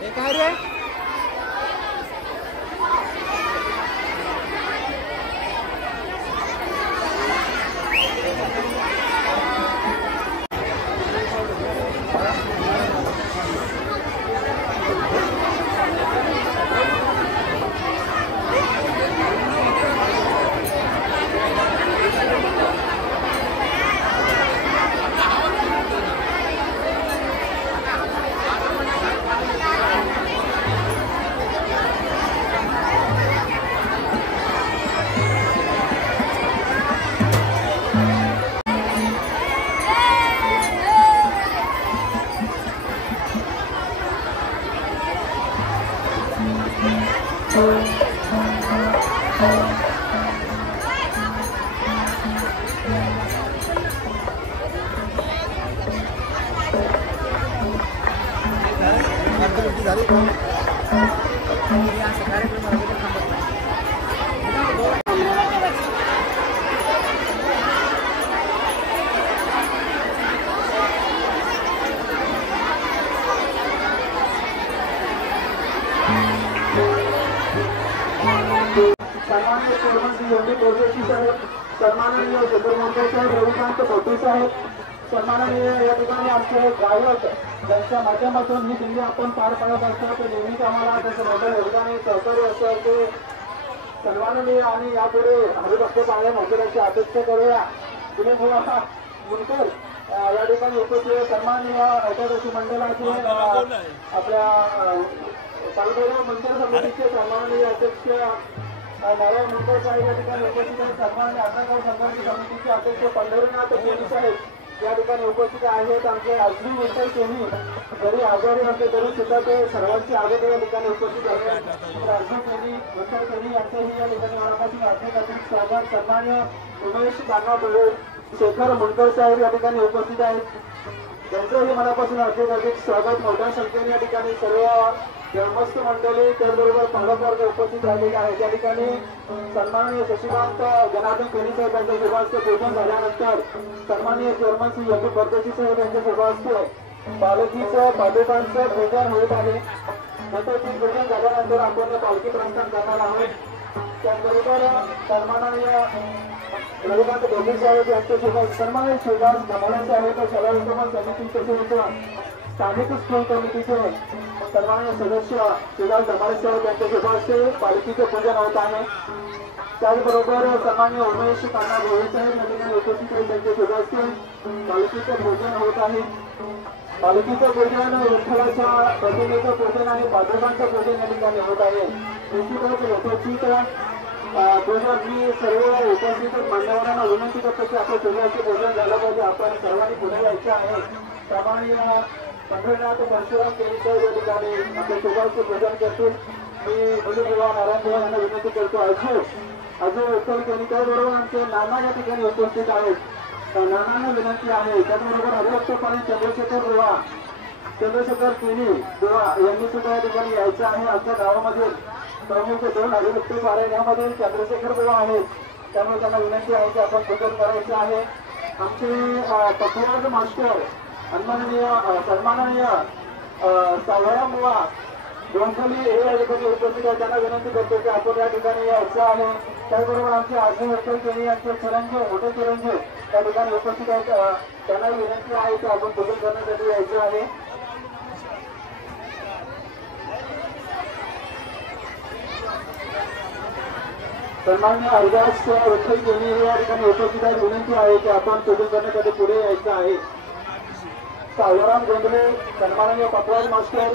हे काय रे? सन्माननीय चेअरमन श्री एम डी बोरदेशी साहेब, सन्माननीय चंद्रमोहन साहेब, रविकांत भोटे साहेब, सन्माननीय या ठिकाणी आमचे गायक त्यांच्या माध्यमातून ही दिंडी आपण पार पाडत असतो ते नेहमीच आम्हाला त्याचं मोठं योगदान आहे, सहकार्य असं ते सन्माननीय आणि यापुढे हरिभक्त कायम हजराची अपेक्षा करूया. दिलीप मुनकर या ठिकाणी उपस्थित सन्माननीय एकादशी मंडळाचे आपल्या पालघर मंदिर समितीचे सन्माननीय अध्यक्ष नारायण मुंडे साहेब या ठिकाणी उपस्थित आहेत. सन्माननीय आसनगाव संघर्ष समितीचे अध्यक्ष पंढरीनाथ कोहली साहेब या ठिकाणी उपस्थित आहेत. आमचे अश्विनी विठ्ठल कोहली जरी आजारी असले तरी सुद्धा ते सर्वांची आदर या ठिकाणी उपस्थित आहेत. अश्विनी कोहली विठ्ठल कोहली यांचंही या ठिकाणी मनापासून हार्दिक स्वागत. सन्माननीय उमेश काका शेखर मुंडकर साहेब या ठिकाणी उपस्थित आहेत. त्यांचंही मनापासून हार्दिक स्वागत. मोठ्या संख्येने या ठिकाणी सर्व ग्रामस्थ मंडळी त्याचबरोबर पालकवर्ग उपस्थित राहिलेले आहेत. त्या ठिकाणी सन्माननीय शशिकांत जनार्दन कोहली साहेब यांच्या शुभास्ते पूजन झाल्यानंतर सन्माननीय चेअरमन श्री एम डी बोरदेशी साहेब यांच्या शुभास्ते पालखीचं पादुकांचं पूजन होत आहे. नंतर पूजन झाल्यानंतर आपण पालखी प्रस्थान करणार आहोत. त्याचबरोबर सन्माननीय रविकांत भोटे साहेब यांचे शुभास्ते सन्माननीय सुभाष धमाळे साहेब सभागृह समिती तसेच स्थानिक स्कूल कमिटीचे सन्माननीय सदस्य सुभाष धमाळे साहेब यांच्या शुभास्ते पालखीचे पूजन होत आहे. त्याचबरोबर सन्माननीय उमेश काका भोळे साहेब या ठिकाणी उपस्थित आहेत. त्यांच्या शुभास्ते पालखीचं पूजन होत आहे. पालखीचं पूजन विठ्ठलाच्या प्रतिमेचं पूजन आणि पादुकांचं पूजन या ठिकाणी होत आहे. निश्चितच यथोचित पूजन मी सर्व उपस्थित मान्यवरांना विनंती करतो की आपल्या शुभाचे पूजन झालं पाहिजे. आपण सर्वांनी पुढे यायचं आहे. त्यामुळे पंढरीनाथ परशुराम कोहली साहेब या ठिकाणी आपल्या शुभाचे पूजन करतील. मी मुलीबुवा नारायणबुवा यांना विनंती करतो. अजून विठ्ठल कोहली त्याचबरोबर आमचे नाना या ठिकाणी उपस्थित आहेत. नानांना विनंती आहे. त्याचबरोबर हरिभक्त पाणी चंद्रशेखर कोहली बुवा यांनी सुद्धा या ठिकाणी यायचं आहे. आमच्या गावामध्ये प्रमुख 2 हरिभक्त पारायण यामध्ये चंद्रशेखर बुवा आहेत. त्यामुळे त्यांना विनंती आहे की आपण पूजन करायचं आहे. आमचे पटवाज मास्टर सन्माननीय सावळाराम बुवा डोंखली हे या ठिकाणी उपस्थित आहेत. त्यांना विनंती करतो की आपण या ठिकाणी यायचं आहे. त्याचबरोबर आमचे आजू विठ्ठल कोहली यांचे चिरंजीव मोठे चिरंजीव त्या ठिकाणी उपस्थित आहेत. त्यांना विनंती आहे की आपण पूजन करण्यासाठी यायचं आहे. सन्माननीय हरिदास विठ्ठल कोहली या ठिकाणी उपस्थित आहेत. विनंती आहे की आपण पूजन करण्यासाठी पुढे यायचं आहे. सावळाराम गोंधळे सन्माननीय पटवाज मास्टर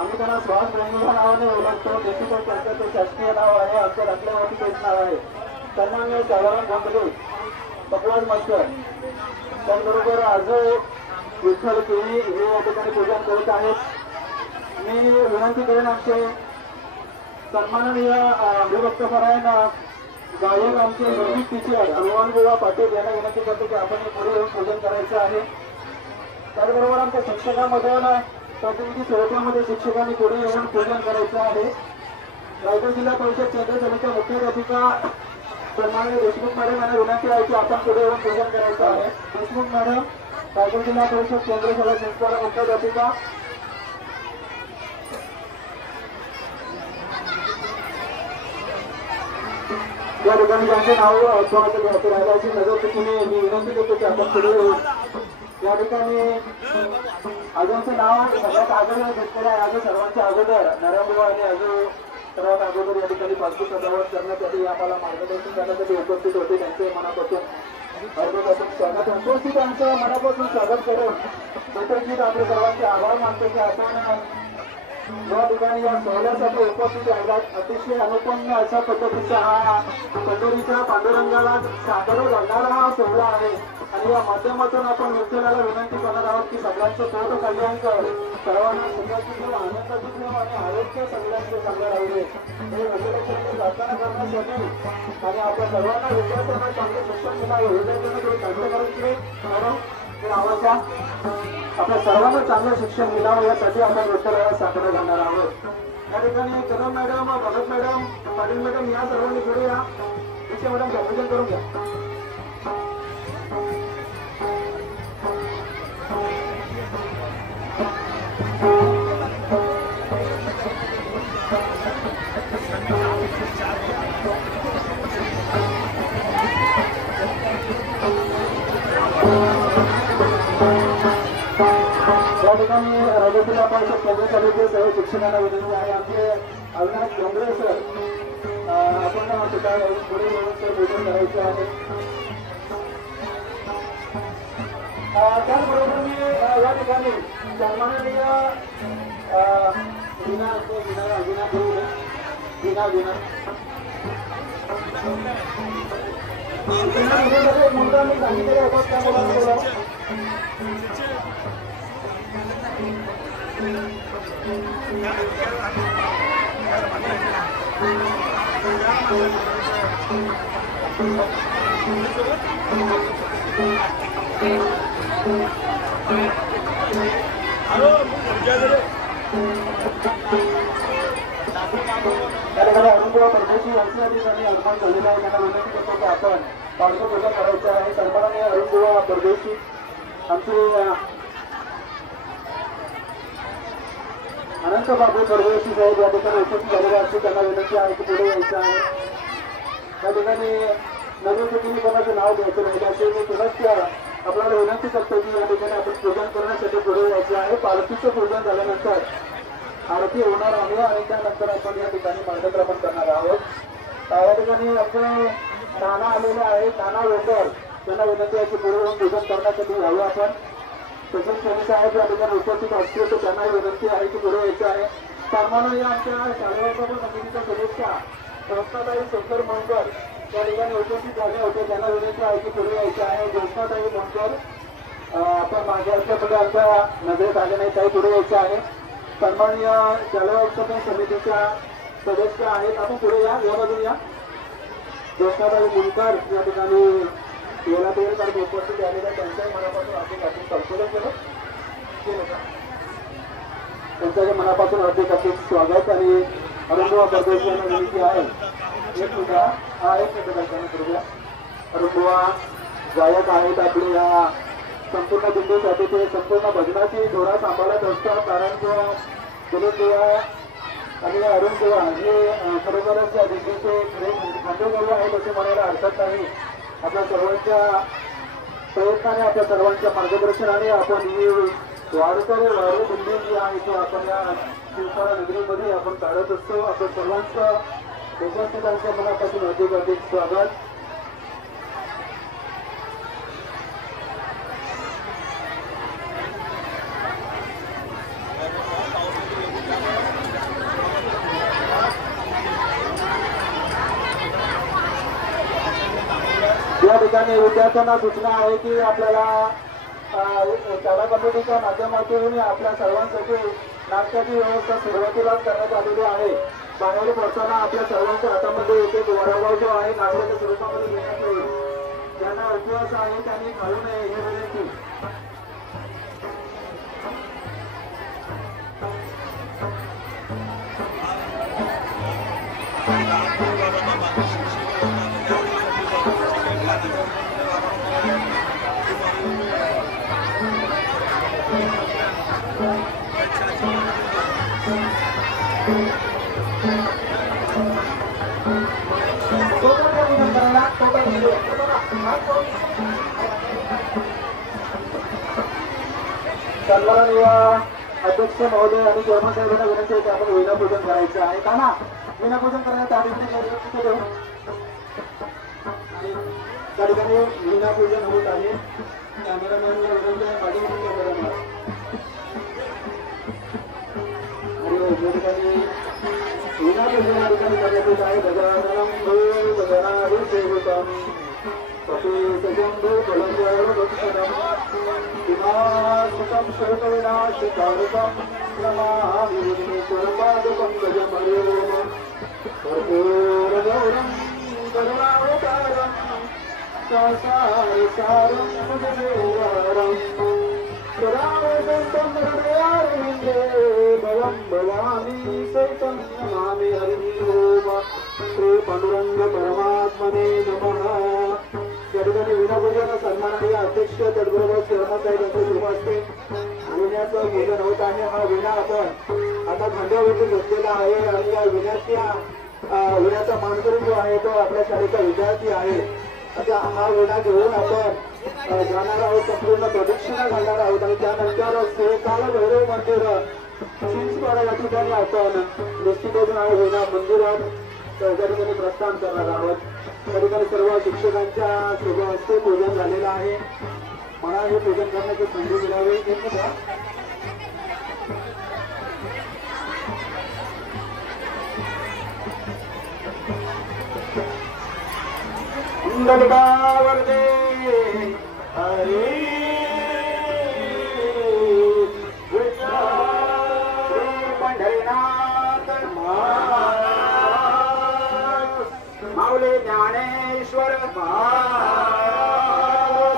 आम्ही त्यांना सुहास गोंधळे नावाने ओळखतो. निश्चितच त्यांचं ते शासकीय नाव आहे. आमच्या रकल्यावरती तेच नाव आहे. सन्माननीय सावळाराम गोंधळे पटवाज मास्टर त्याचबरोबर आज विठ्ठल कोहली हे या ठिकाणी पूजन करत आहेत. मी विनंती करेन आमचे सन्माननीय हरिभक्त पारायण गायक आमचे म्युझिक टीचर हनुमान बुवा पाटील यांना विनंती करतो की आपण पुढे येऊन पूजन करायचं आहे. त्याचबरोबर आमच्या शिक्षकांमधून प्रतिनिधी सोहळ्यामध्ये शिक्षकांनी पुढे येऊन पूजन करायचं आहे. रायगड जिल्हा परिषद केंद्र समितीच्या मुख्याध्यापिका सन्माननीय देशमुख मॅडम यांना विनंती आहे की आपण पुढे येऊन पूजन करायचं आहे. देशमुख मॅडम रायगड जिल्हा परिषद केंद्र समितीच्या मुख्याध्यापिका या ठिकाणी ज्यांचे नाव कोणाचं घ्यायचं राहिलं अशी नजर चुकीने मी विनंती करतो की आपण पुढे येऊ. या ठिकाणी अजूनचं नाव सगळ्यात अगोदर घेतलेलं आहे. अजून सर्वांच्या अगोदर नरमबुवा आणि अजून सर्वात अगोदर या ठिकाणी पालखी सजावट करण्यासाठी आम्हाला मार्गदर्शन करण्यासाठी उपस्थित होते. त्यांचे मनापासून स्वागत. उपस्थितांचं मनापासून स्वागत करून प्रत्येक आपले सर्वांचे आभार मानतो की आपण या ठिकाणी या सोहळ्यासाठी उपस्थित राहिलात. अतिशय अनुपन्न अशा पद्धतीचा हा पंढरीच्या पांडुरंगाला सादर घालणारा हा सोहळा आहे आणि या माध्यमातून आपण विठ्ठलाला विनंती करणार आहोत की सगळ्यांचं पोट कल्याण कर, सर्वांना सुखाची ठेव, आनंदाची ठेव आणि आरोग्य सगळ्यांचे चांगलं राहू दे हे विठ्ठलाची प्रार्थना करण्यासाठी आणि आपल्या सर्वांना विद्यार्थ्यांना चांगले शिक्षण मिळावे विद्यार्थ्यांना थोडी चांगलं करून आवाजा आपल्या सर्वांना चांगलं शिक्षण मिळावं यासाठी आपण विठ्ठलाला साकडं घालणार आहोत. या ठिकाणी Kadam madam, Bhagat madam, Patil madam या सर्वांनी पुढे या. विषय मॅडम संबोधन करून घ्या. या ठिकाणी राज्यातील आपण केंद्र समिती सर्व शिक्षकांना विनंती आहे. आमचे अविनाश डोंगरे सर आपण पुढे येऊन सर भोजन करायचे आहे. त्याचबरोबर मी या ठिकाणी सन्माननीय मुद्दा मी सांगितलेला होता त्या मुलांना अनुभव परदेशी यांच्या ठिकाणी आगमन झालेलं आहे. त्यांना विनंती करतो की आपण पालखी पूजा करायचं आहे. सन्माननीय अरुणबुवा परदेशी आमचे अनंत बाबू परदेशी साहेब या ठिकाणी उपस्थित झालेले असते. त्यांना विनंती आहे की पुढे यायचं आहे. या ठिकाणी नवीन कुठेही कोणाचं नाव घ्यायचं राहिलं असेल मी पुन्हा आपल्याला विनंती करतो की या ठिकाणी आपण पूजन करण्यासाठी पुढे यायचं आहे. पालखीचं पूजन झाल्यानंतर आरती होणार आहे आणि त्यानंतर आपण या ठिकाणी मार्गक्रमण करणार आहोत. या ठिकाणी आपले नाना आलेले आहेत. नाना वेंडर त्यांना विनंती आहे की पुढे येऊन पूजन करण्यासाठी यावं आपण. सचिन स्वामी साहेब या ठिकाणी उपस्थित असतील तर त्यांना विनंती आहे की पुढे यायचं आहे. सन्माननीय आमच्या शाळेवापर समितीच्या सदस्य संस्थाताई शंकर मोहकर त्या ठिकाणी उपस्थित झाले होते. त्यांना विनंती आहे की पुढे यायचं आहे. ज्योत्नाताई मोहकर आपण मागे असल्यामुळे आमच्या नजरेत आले नाही ताई पुढे यायचं आहे. सन्माननीय शाळेवापर समितीच्या सदस्य आहेत. आपण पुढे या बाजूला या. ज्योत्नाताई मोहकर या ठिकाणी याला तयार कारण उपस्थित झालेल्या त्यांच्याही मनापासून हार्दिक संशोधन केलं त्यांच्याही मनापासून हार्दिक स्वागत आणि अरुणबुवा परदेशी यांना विनंती आहे एक मिनिट करूया. अरुणबुवा गायक आहेत आपले या संपूर्ण दिंडीसाठी ते संपूर्ण भजनाची धोरा सांभाळत असतात. कारण गुरुदेवा आणि अरुणबुवा हे खरोखरच या दिंडीचे खंडोगुरू आहेत असे म्हणायला हरकत नाही. आपल्या सर्वांच्या प्रयत्नाने आपल्या सर्वांच्या मार्गदर्शनाने आपण ही वारकरी दिंडी जी आहे ती आपण या शिवसारा नगरीमध्ये आपण काढत असतो. आपल्या सर्वांचं उपस्थितांच्या मनापासून अधिक स्वागत. या ठिकाणी विद्यार्थ्यांना सूचना आहे की आपल्याला शाळा कमिटीच्या माध्यमातून आपल्या सर्वांसाठी नाश्त्याची व्यवस्था सुरुवातीलाच करण्यात आलेली आहे. बाहेर पडताना आपल्या सर्वांच्या हातामध्ये एक वडापाव जो आहे नाश्त्याच्या स्वरूपामध्ये देण्यात येईल. ज्यांना उपवास आहे त्यांनी खाऊ नये हे विनंती. सन्माननीय अध्यक्ष महोदय आणि चेअरमन साहेबांना विनंती आहे की आपण विनापूजन करायचं आहे का ना. विनापूजन करण्यात आधी त्या ठिकाणी विनापूजन होत आहे. कॅमेरामॅनला विनंती आहे माझ्या कॅमेरामॅन आणि या ठिकाणी विनापूजन या ठिकाणी करण्यात येत आहे. गजाननं गजानाहं सेवितं कपिसजम्बो बलञ्जयवदत्सदं विनाशकं शोकविनाशकारकं नमामि विघ्नेश्वरपादकं गजमयोगं कर्पूरगौरं करुणावतारं संसारसारं भुजगेन्द्रहरं सदावसन्तं हृदयारविन्दे भवं भवामि सहितं नमामि हरिः ओम. श्री पांडुरंग परमात्मने नमः. या ठिकाणी विनापूजन सन्माननीय अध्यक्ष त्याचबरोबर चेअरमन साहेब यांच्या शुभ हस्ते विण्याचं पूजन होत आहे. हा विणा आपण आता खांद्यावरती घेतलेला आहे आणि या विण्याचा मानकरी जो आहे तो आपल्या शाळेचा विद्यार्थी आहे. आता हा विणा घेऊन आपण जाणार आहोत, संपूर्ण प्रदक्षिणा घालणार आहोत आणि त्यानंतर श्रीकाल भैरव मंदिर चिंचपाडा या ठिकाणी आपण निश्चितच हा विणा मंदिरात त्या ठिकाणी प्रस्थान करणार आहोत. त्या ठिकाणी सर्व शिक्षकांच्या शुभ हस्ते पूजन झालेलं आहे. मला हे पूजन करण्याची संधी मिळावी. वरदे हरे पंढरीनाथ माऊली ज्ञानेश्वर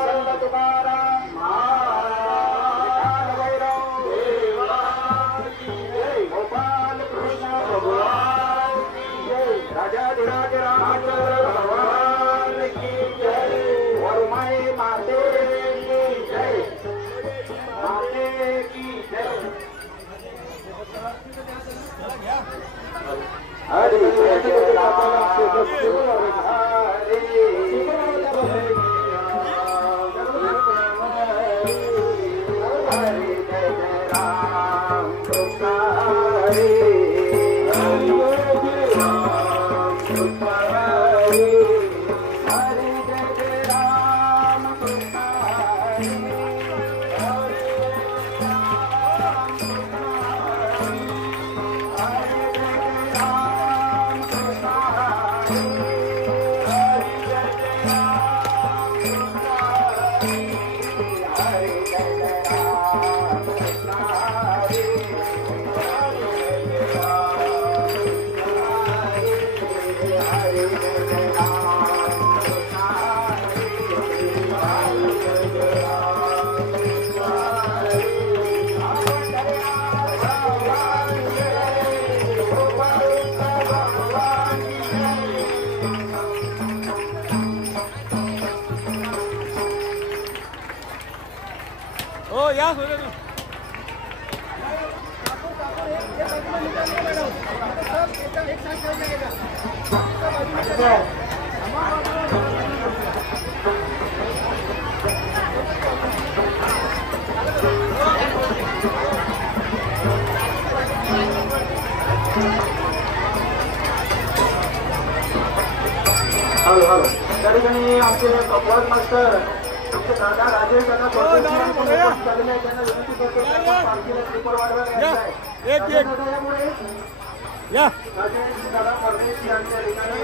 संत तुकाराम गोपाल कृष्ण भगवान राजाधिराज रामचंद्र भगवान की जय. वरुमाई माते की जय. माते की जय. हरि या हो रे त्या ठिकाणी आमचे कपवाद मास्टर आमचे दादा राजेश दादा झालेले आहे. त्यांना विनंती करतो पालखीला स्लीपर वाढवायला राजेश दादा परदेश यांच्या ठिकाणी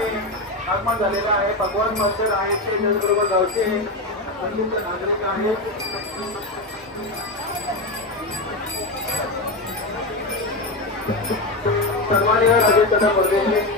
आगमन झालेलं आहे. भगवान मास्टर आहेत ते त्याचबरोबर गावचे संयुक्त नागरिक आहेत. सन्माननीय राजेश दादा परदेश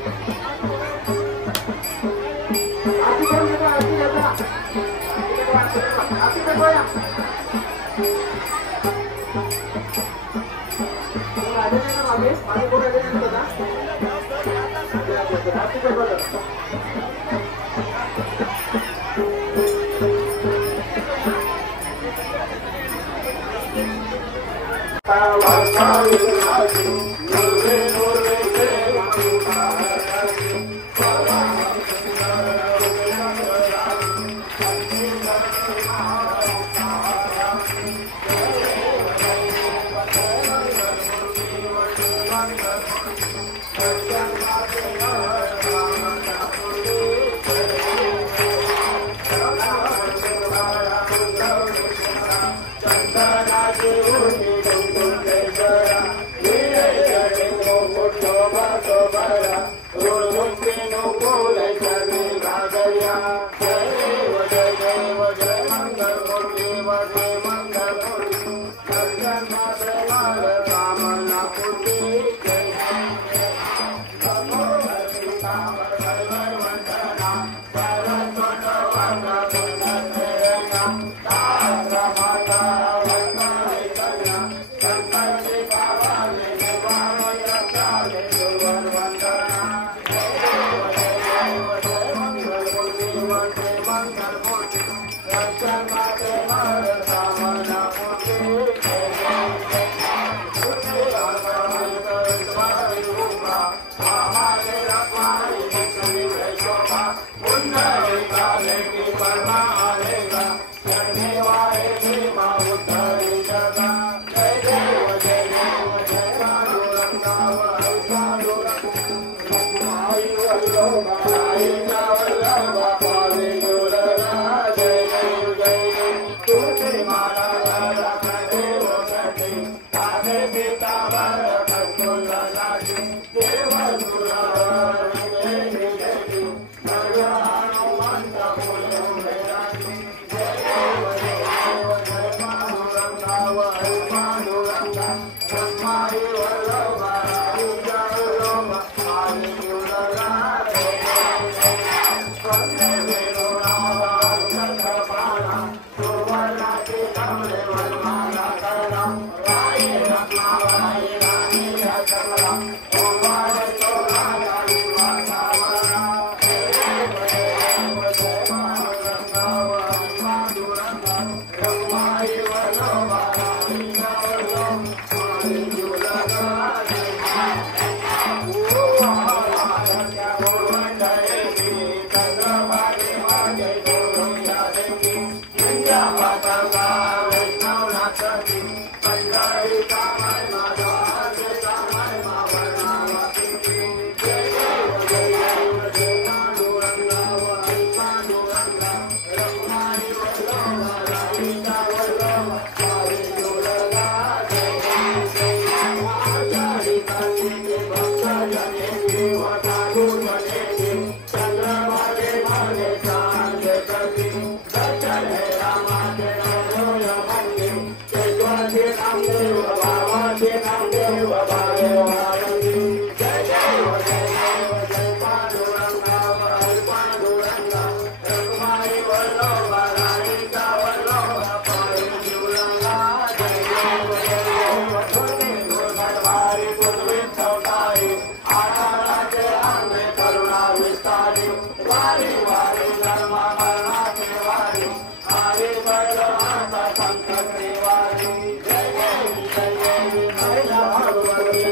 Hare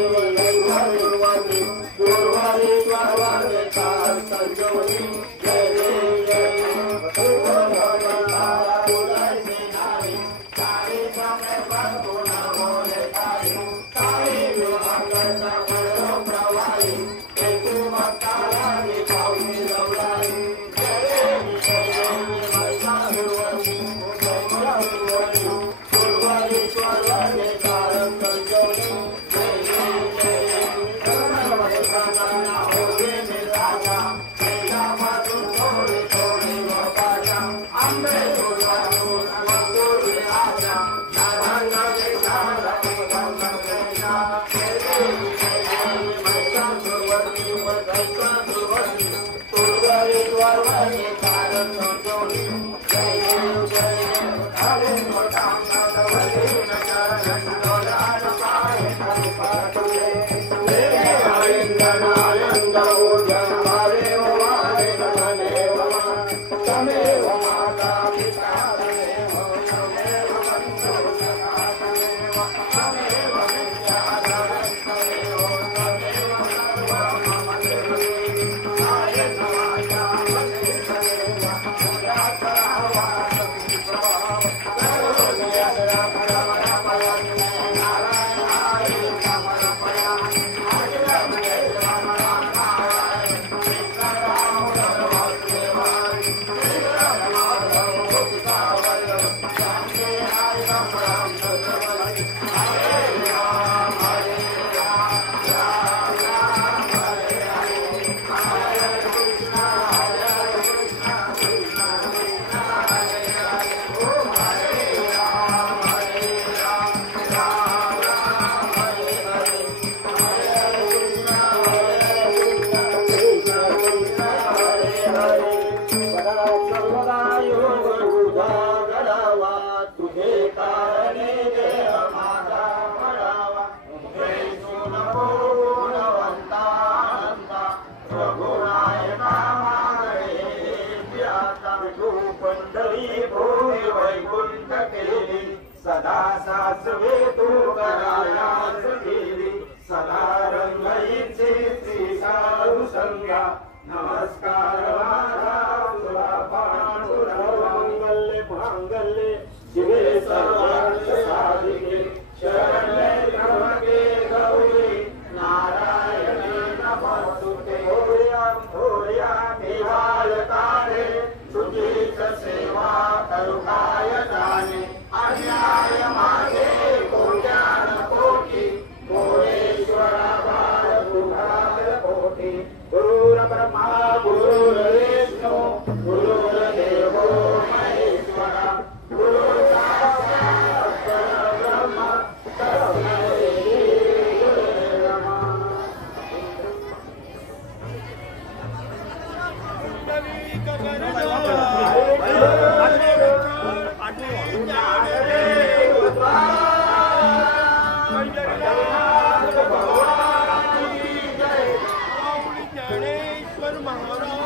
ज्ञानेश्वर महाराज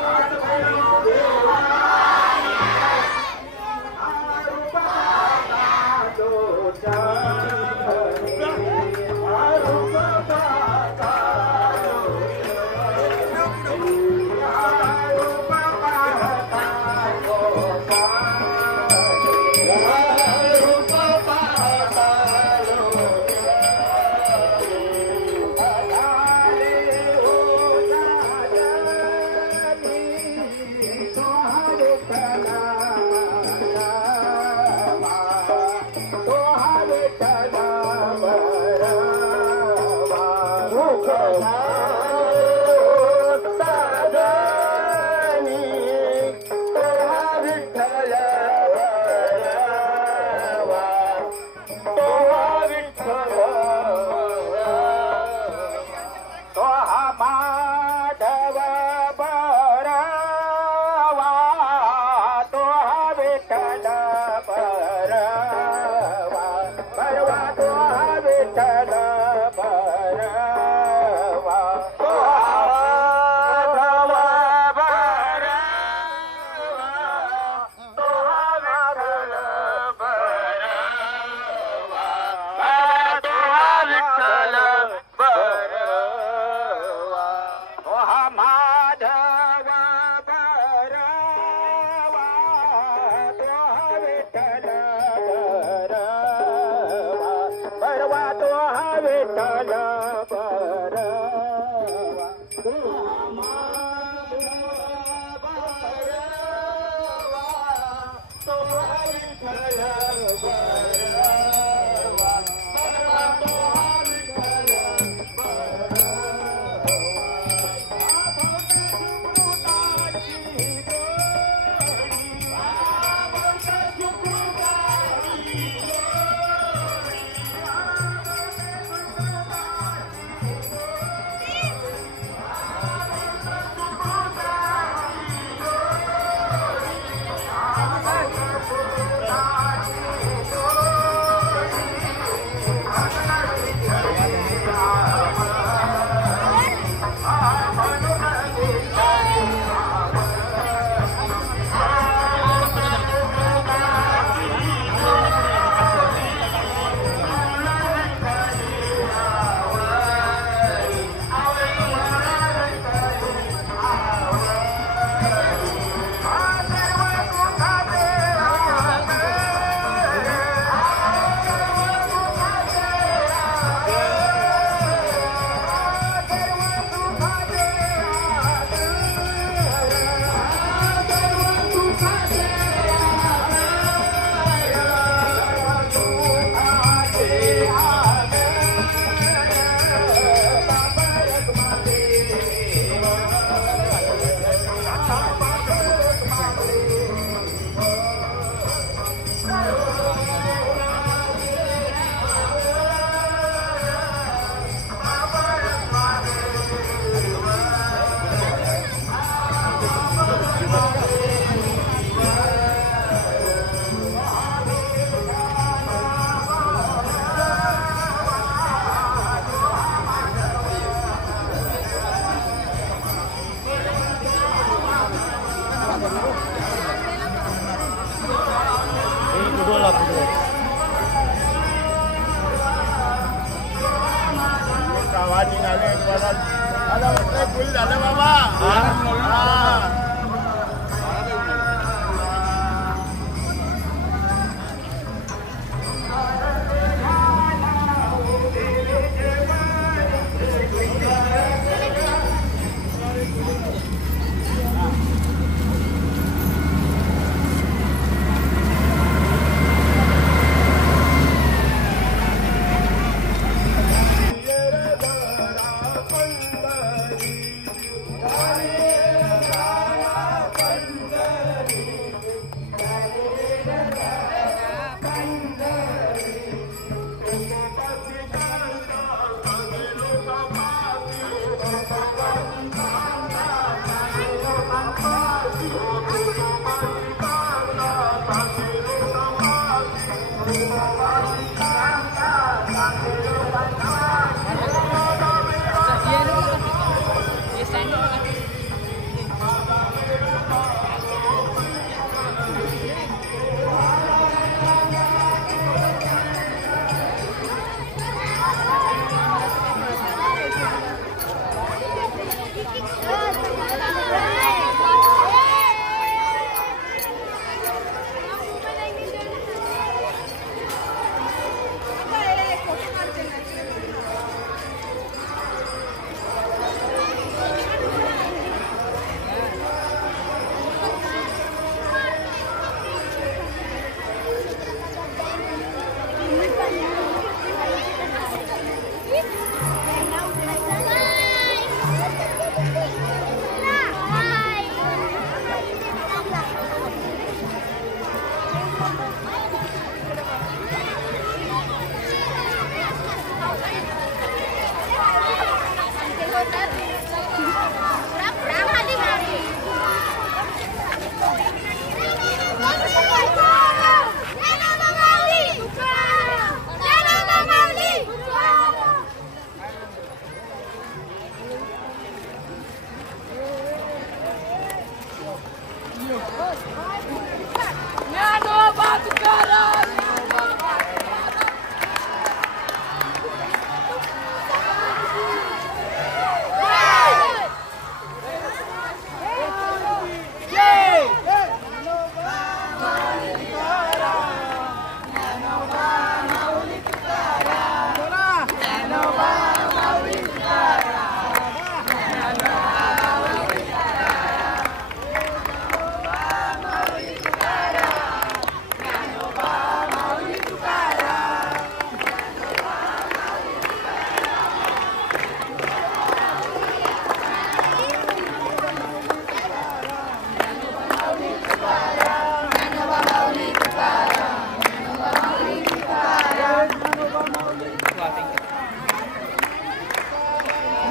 Hare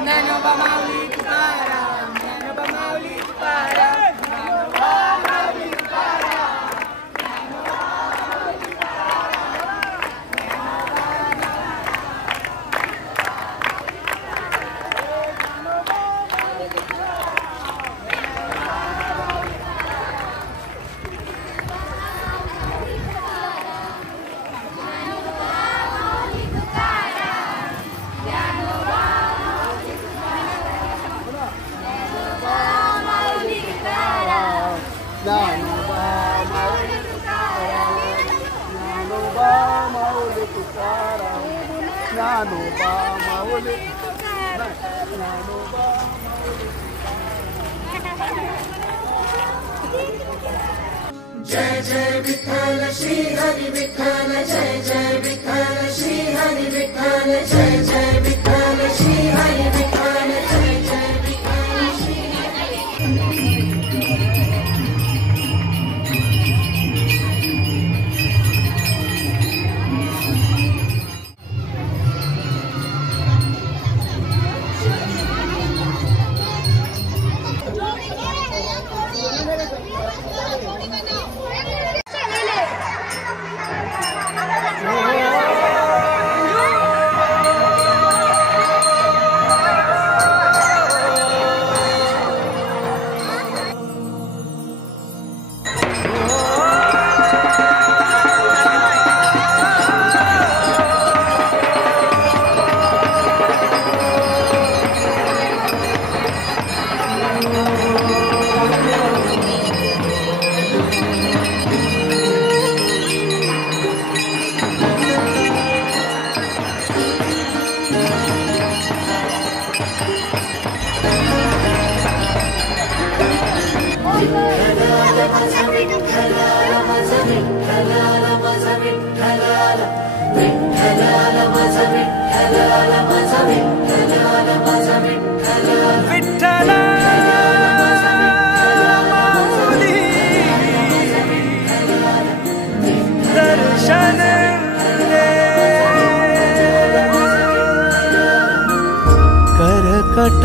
ज्ञानोबा माऊली तुकाराम, ज्ञानोबा माऊली तुकाराम, ज्ञानोबा माऊली तुकाराम, जय जय विठ्ठल श्री हरी विठ्ठल, जय जय विठ्ठल श्री हरी विठ्ठल, जय जय विठ्ठल श्री हरी विठ्ठल, जय जय विठ्ठल श्री हरी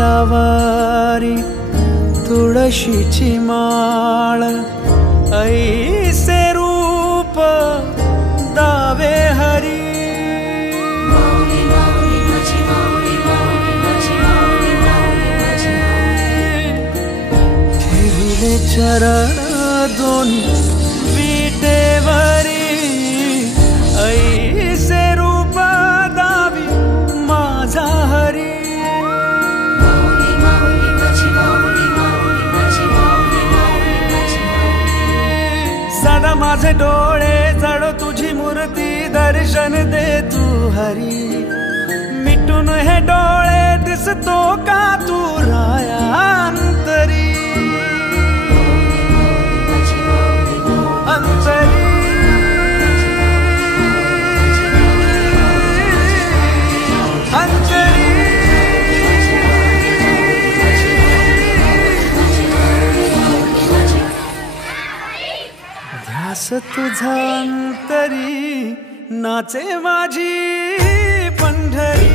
करकटावारी तुळशीची माळ, ऐसे रूप दावे हरी, ठेविले चरण दोन्ही विटेवरी, ऐसे रूप दावी माझा हरी, सदा माझे डोळे जडो तुझी मूर्ती, दर्शन दे तू हरी, मिटून हे डोळे दिसतो का तू राया अंतरी, अंतरी अंतरी ध्यास तुझा अंतरी, नाचे माझी पंढरी,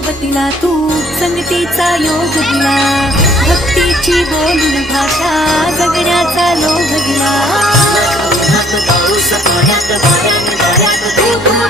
सोबतीला तू संगतीचा योग दिला, भक्तीची बोलून भाषा जगण्याचा लोभ दिला. पाऊस पाण्यात वाऱ्यात वाऱ्यात तू तू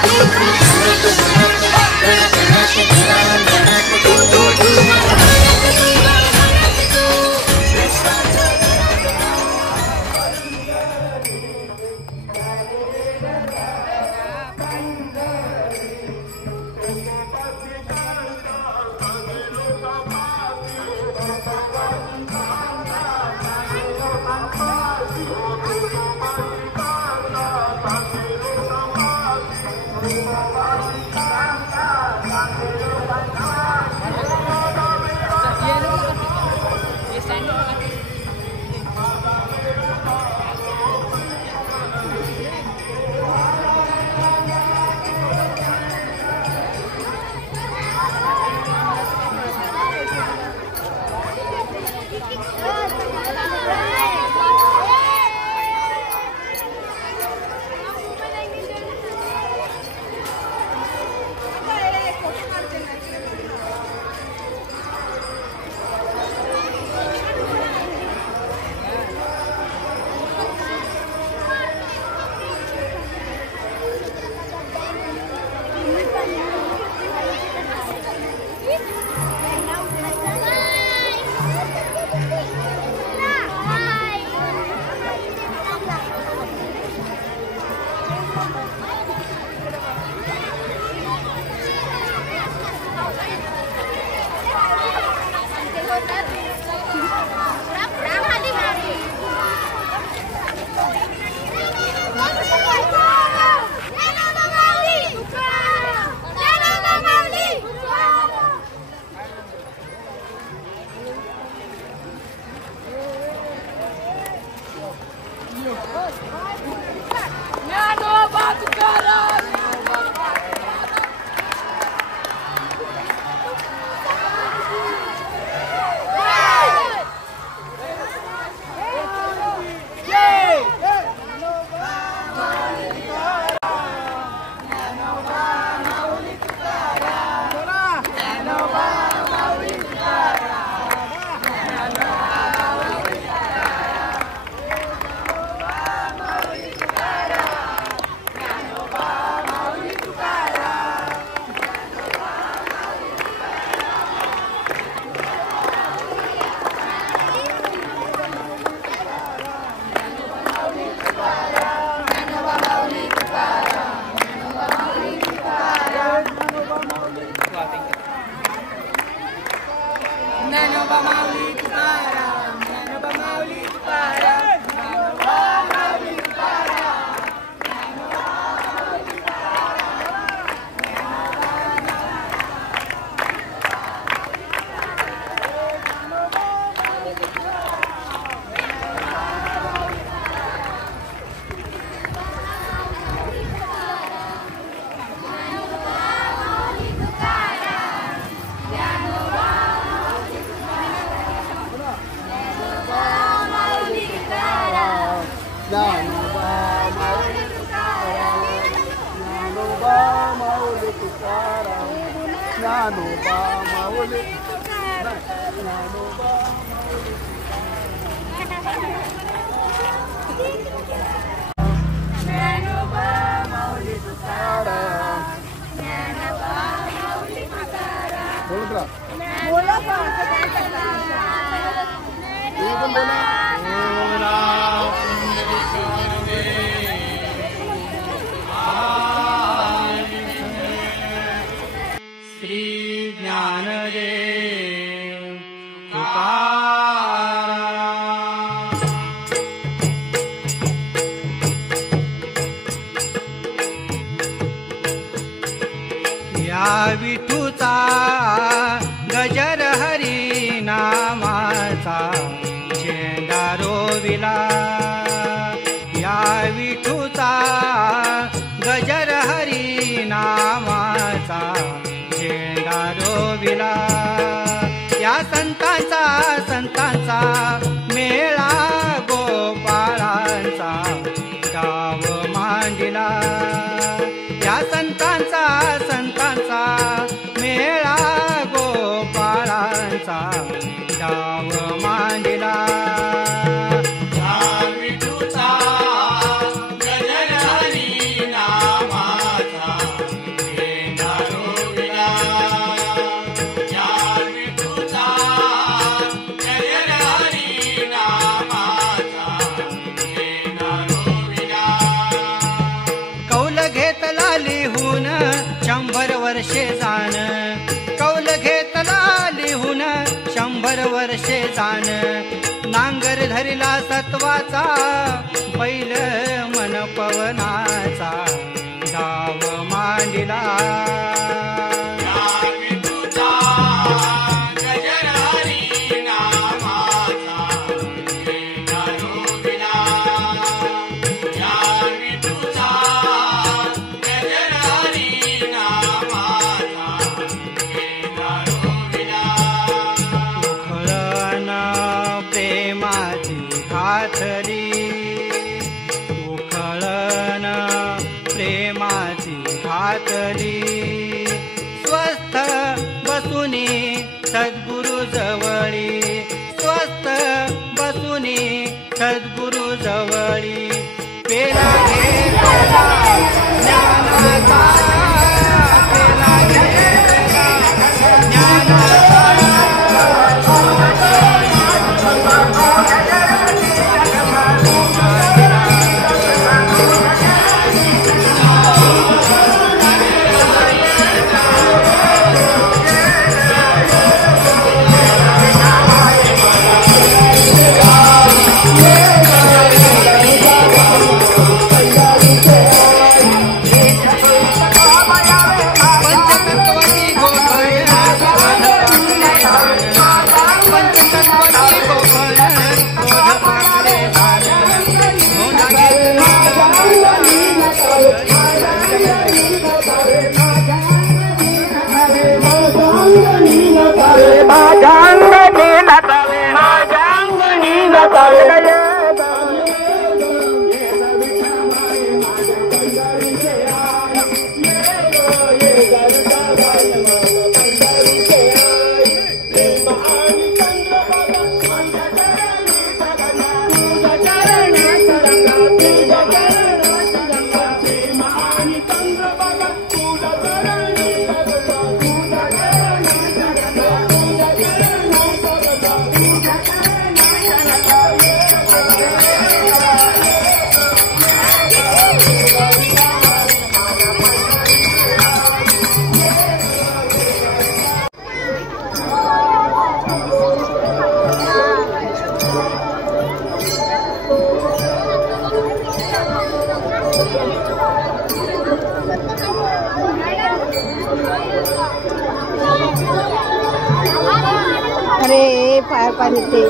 विठूचा गजर हरी नामाचा झेंडा रोविला, या विठूचा गजर हरी नामाचा झेंडा रोविला. या संतांचा मेळा गोपाळांचा गाव मांडिला. या संतांचा मेळा लिहून 100 वर्षे जाण, कौल घेतला लिहून 100 वर्षे जाण, नांगर धरिला सत्वाचा बैल मन पवनाचा डाव मांडिला. उखळण प्रेमाची घातली, स्वस्थ बसुनी सद्गुरु जवळी, स्वस्थ बसुनी सद्गुरु जवळी, पेला घेतला ज्ञानाचा, पेला घेतला ज्ञानाचा. अरे फार पाणी ते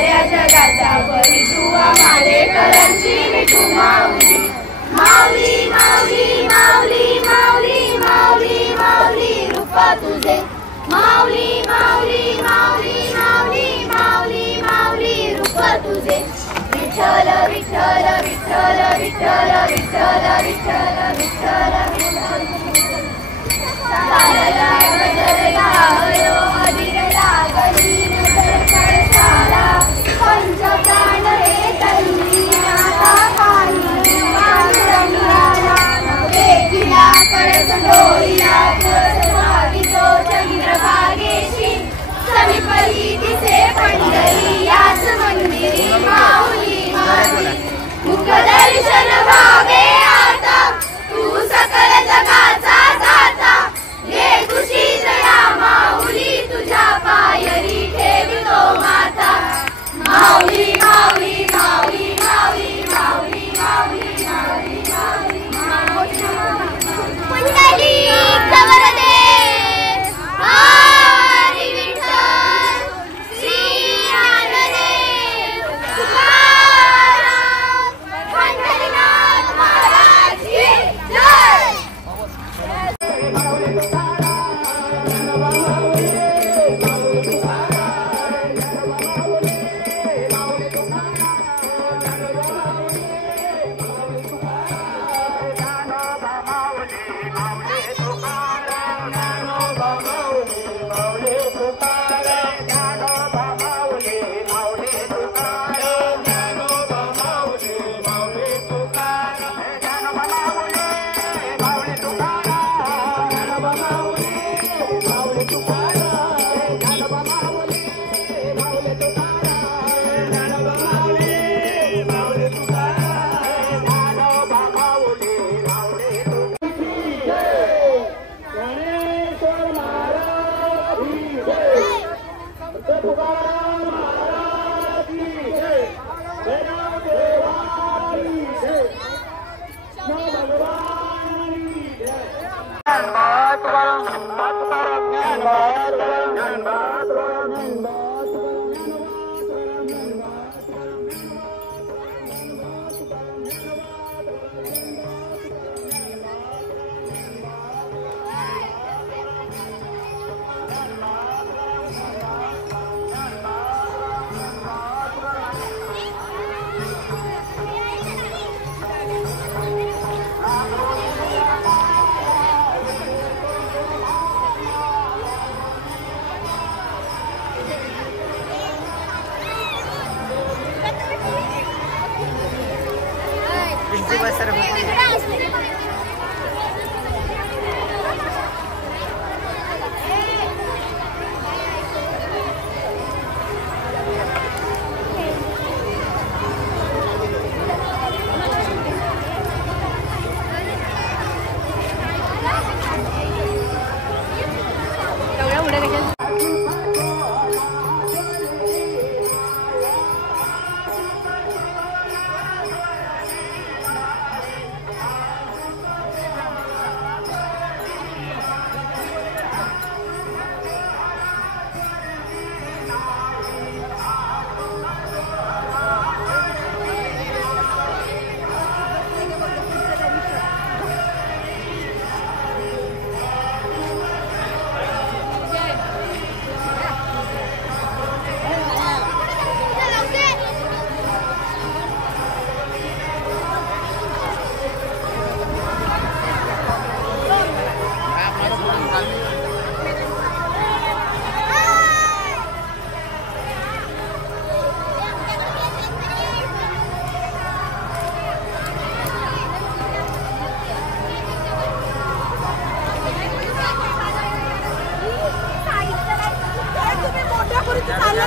साऱ्या जगाचा परी तू आम्हाले करांची विठू माऊली माऊली माऊली माऊली माऊली माऊली माऊली रूप तुझे माऊली माऊली माऊली माऊली माऊली माऊली रूप तुझे विठ्ठल विठ्ठल विठ्ठल विठ्ठल विठ्ठल विठ्ठल विठ्ठल पंचप्राण हे तन्वी नाथा चंद्रभागेशी समीपली दिसे पंढरी याच मंदिरी माऊली माऊली मुखदर्शन भावे आता तू सकल जगाचा दाता घे खुशी जया माऊली तुझ्या पायरी ठेवितो माता माऊली माऊली माऊली माऊली माऊली माऊली माऊली माऊली पुंडली कवर दे हरी विठ्ठल श्री ज्ञानदेव तुकाराम पंढरीनाथ महाराज की जय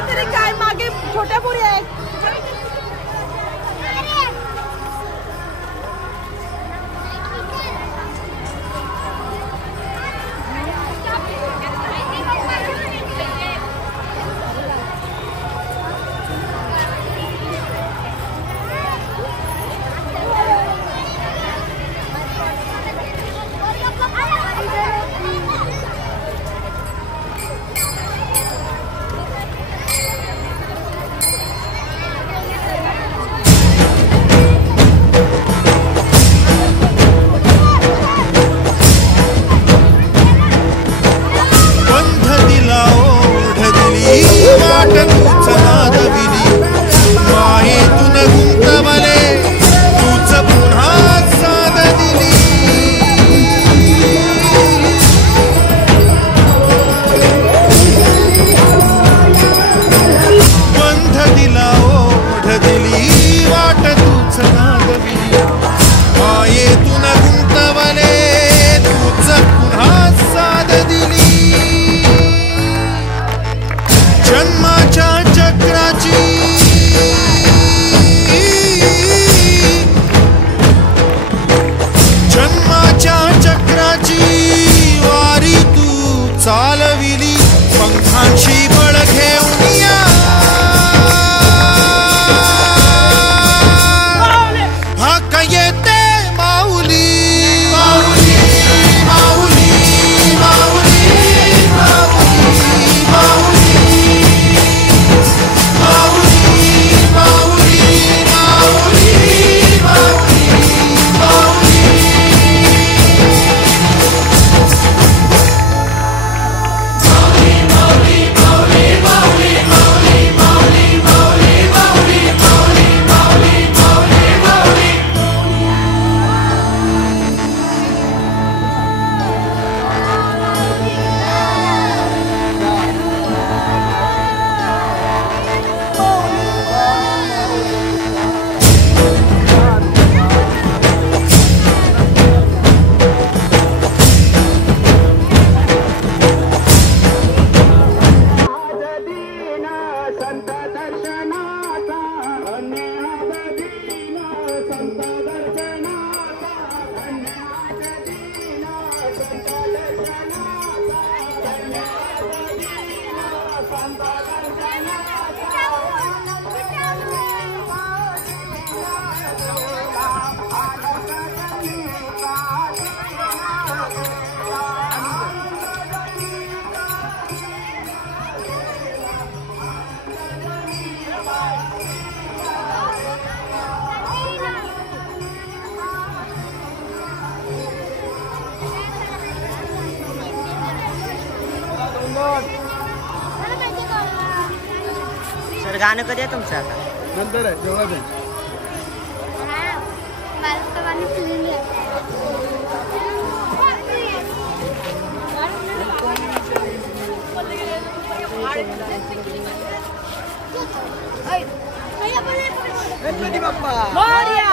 तरी काय मागे छोट्या पोरी आहेत. गाणं कधी आहे तुमचं आता? नंतर आहे जेवढा जाईल. गणपती बाप्पा मोरया.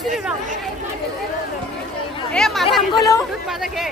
श्रीराम हे माझा बोलो माझा घे.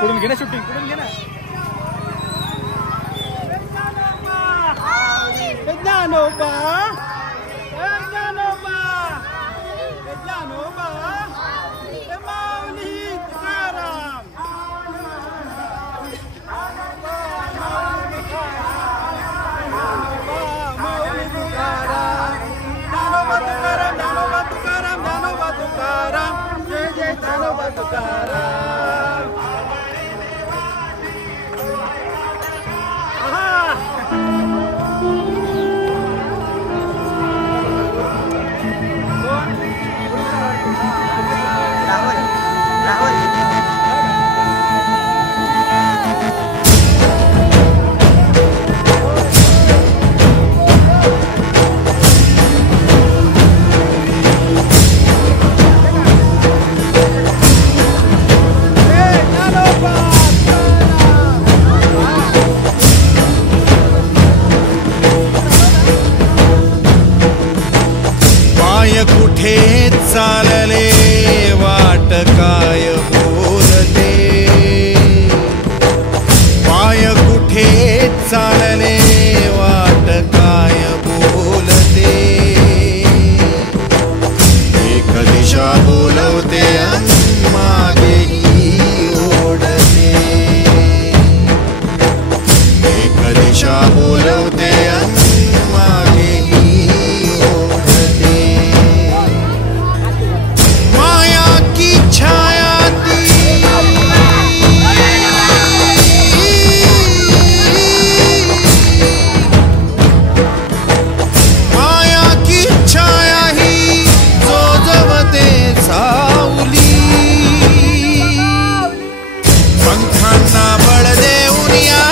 कुठून घे ना शूटिंग कुठून घे ना. ज्ञानोबा ज्ञानोबा ज्ञानोबा माऊली तुकाराम. माऊली तुकाराम ज्ञानोबा तुकाराम ज्ञानोबा तुकाराम ज्ञानोबा तुकाराम जय जय ज्ञानोबा तुकाराम. कुठे चालले वाट काय बोलते पाय कुठे चालले वाट काय बोलते एक दिशा बोलवते मागेही ओढते एक दिशा बोलवते पंखांना बळ देऊन या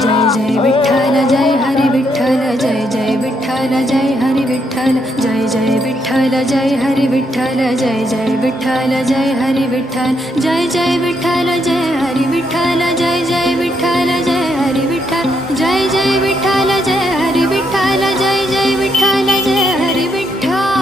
जय विठ्ठल जय हरी विठ्ठल जय जय विठ्ठल जय हरी विठ्ठल जय जय विठ्ठल जय हरी विठ्ठल जय जय विठ्ठल जय हरी विठ्ठल जय जय विठ्ठल जय हरी विठ्ठल जय जय विठ्ठल जय हरी विठ्ठल जय जय विठ्ठल जय हरी विठ्ठल जय जय विठ्ठल जय हरी विठ्ठल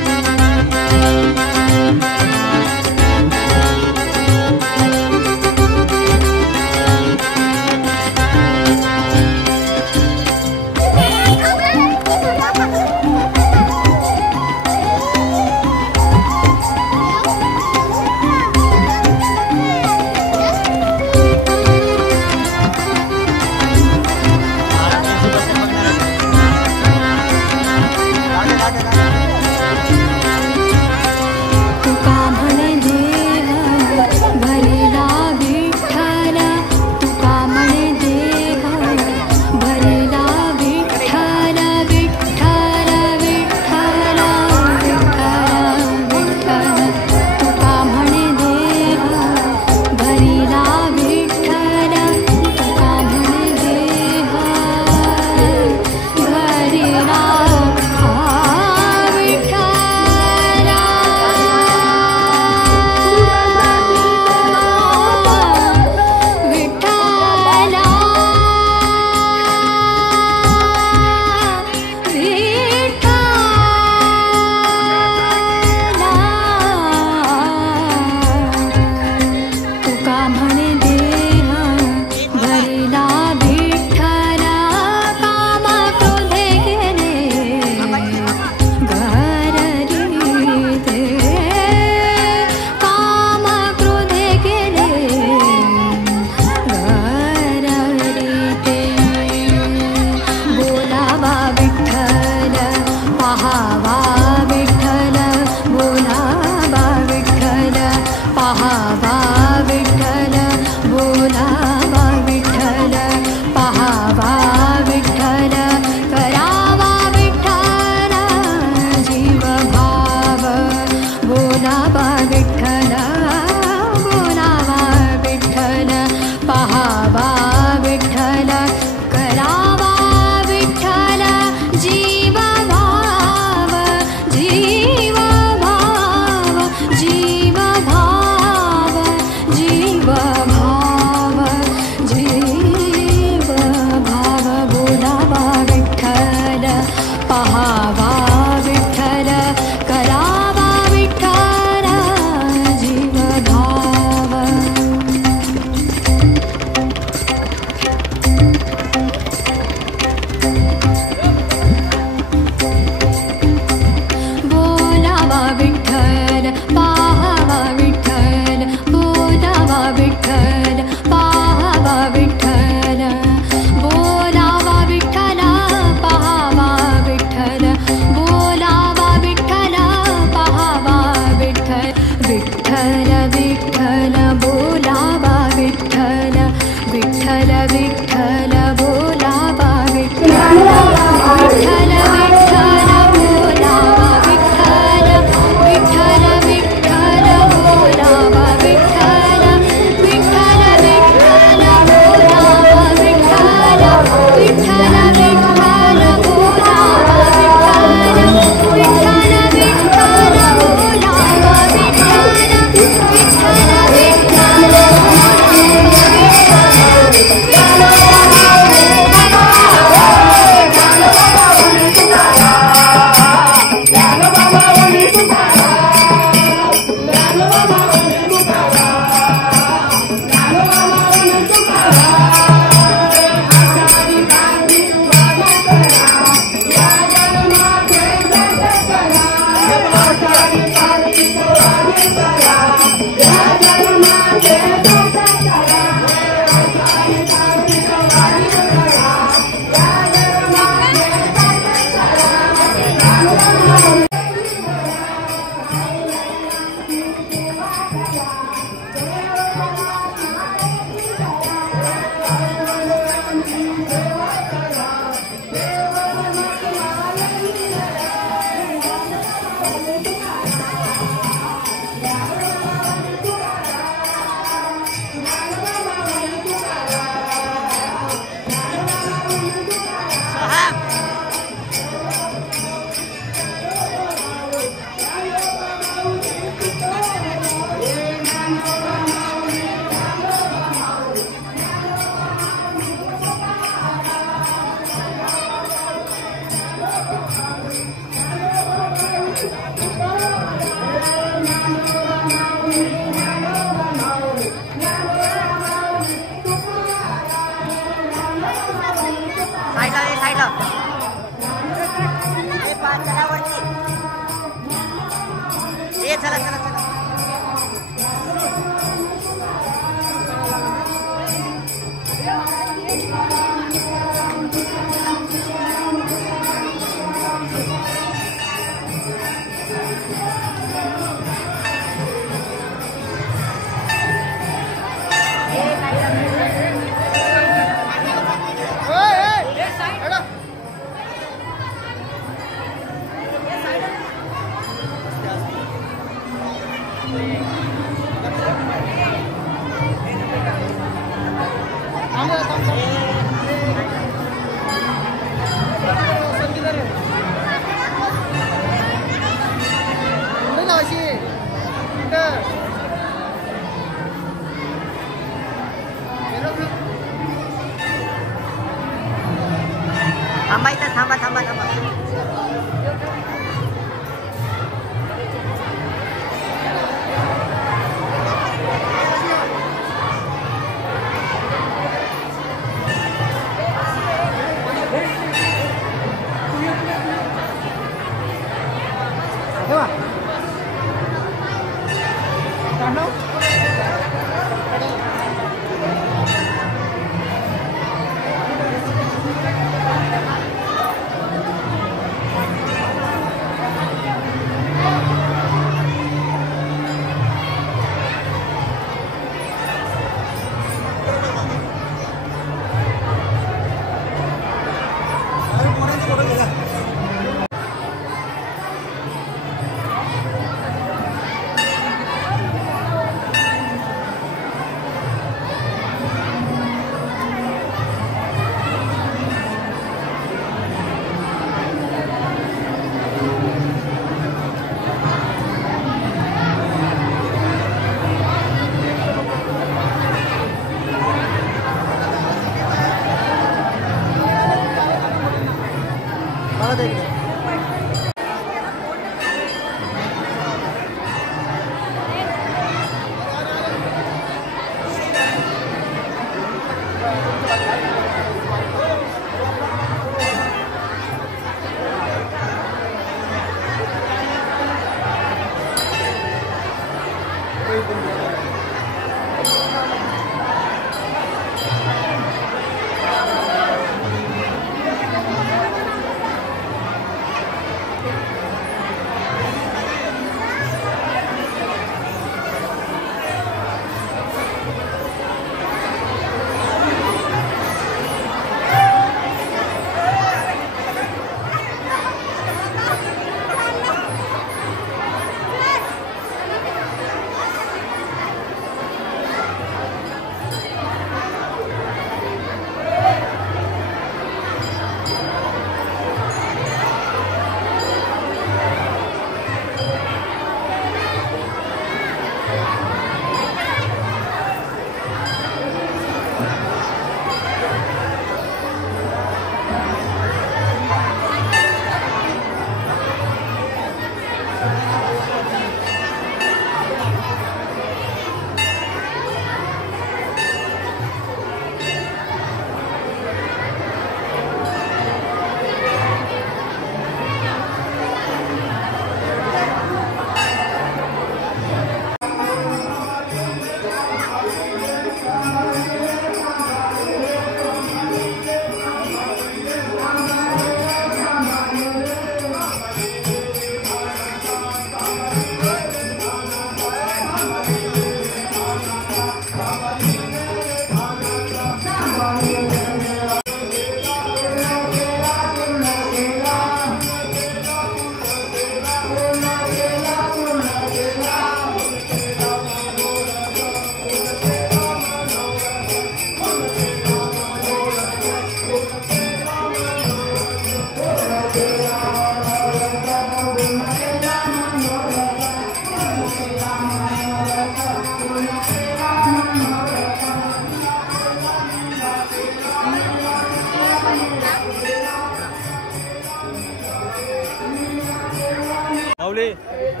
माऊली आणि 1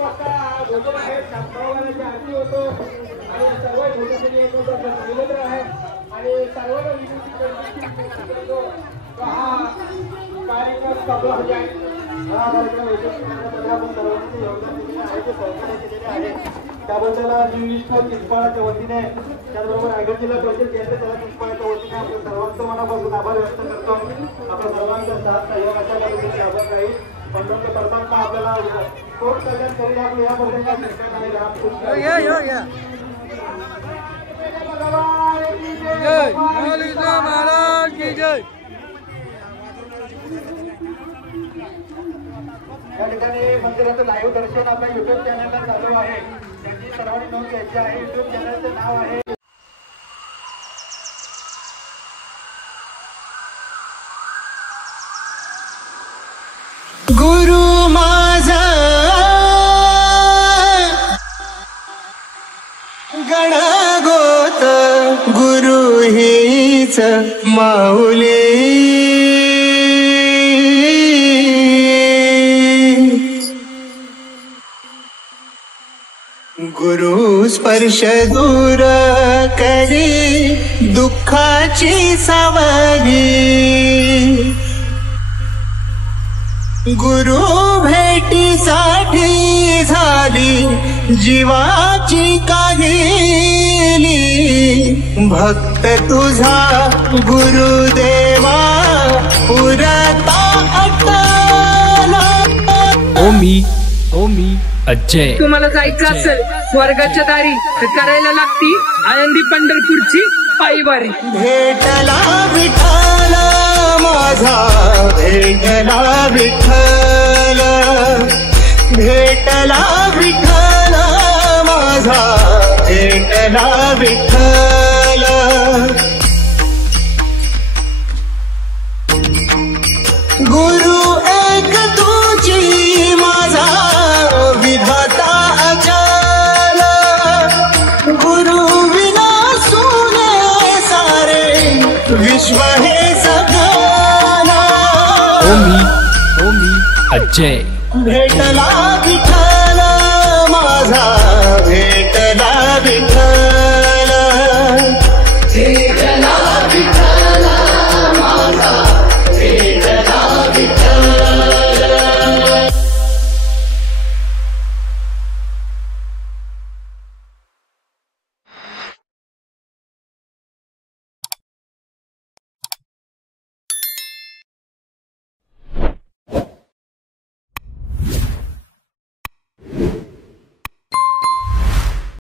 वाजता भोजन आहे, शांतवाराची आरती होतो आणि सर्व भोजनासाठी एक निमंत्रण आहे आणि सर्वांना विनंती करतो हा कार्यक्रम आपला म्हणजे हा कार्यक्रम यशस्वी करण्यामध्ये आपण सर्वांचे योगदान दिलेले आहे, ते सहकार्य केलेले आहे. त्याबद्दल चिंचपाळाच्या वतीने त्याचबरोबर रायगड जिल्हा परिषद केंद्र त्याला चिंचपाळाच्या वतीने आपण सर्वांचं मनापासून आभार व्यक्त करतो. आपल्या सर्वांचा साथ सहयोग अशा पद्धतीने आभार राहील. पंढरपूर परमात्मा आपल्याला कोण कल्याण करेल आपलं याबद्दल काय चिंता नाही. महाराज की जय. या ठिकाणी मंदिराचं लाईव्ह दर्शन आपल्या युट्यूब चॅनलला चालू आहे. त्याची सर्वांनी नोंद घ्यायची आहे. युट्यूब चॅनलचं नाव आहे गुरु माझा गणगोत गुरु हीच माऊली. गुरु स्पर्श दूर करी दुःखाची सावली. गुरु भेटीसाठी झाली जीवाची काहिली. भक्त तुझा गुरुदेवा पुरता अटला. ओमी अजय. तुम्हाला जायचं असेल स्वर्गाच्या दारी तर करायला लागती आनंदी पंढरपूरची पायवारी. भेटला विठ्ठल माझा भेटला विठ्ठल. भेटला विठ्ठल माझा भेटला विठ्ठल. गुरु एक तुझी माझा विधाता अचल. गुरु विना सुने सारे विश्व हे सगळा. ओमी अजय. भेटला विठ्ठल माझा